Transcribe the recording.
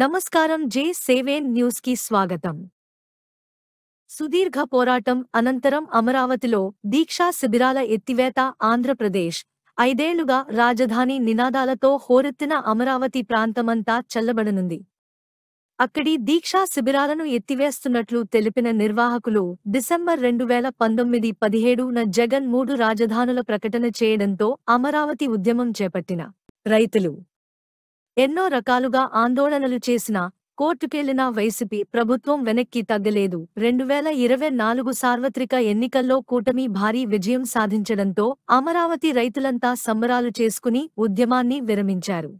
నమస్కారం. J7 news కి స్వాగతం. సుదీర్ఘ పోరాటం అనంతరం అమరావతిలో దీక్షా శిబిరాల ఎత్తివేత. ఆంధ్రప్రదేశ్ 5 ఏళ్లుగా రాజధాని నినాదాలతో హోరెత్తిన అమరావతి ప్రాంతమంతా చల్లబడనుంది. అక్కడి దీక్షా శిబిరాలను ఎత్తివేస్తున్నట్లు తెలిపిన నిర్వాహకులు డిసెంబర్ 2019-17న జగన్ 3 రాజధానుల ప్రకటన చేయడంతో అమరావతి ఉద్యమం చేపట్టిన రైతులు ఎన్నో రకాలుగా ఆందోళనలు చేసినా, కోర్టుకెళ్లిన వైసీపీ ప్రభుత్వం వెనక్కి తగ్గలేదు. 2024 సార్వత్రిక ఎన్నికల్లో కూటమి భారీ విజయం సాధించడంతో అమరావతి రైతులంతా సంబరాలు చేసుకుని ఉద్యమాన్ని విరమించారు.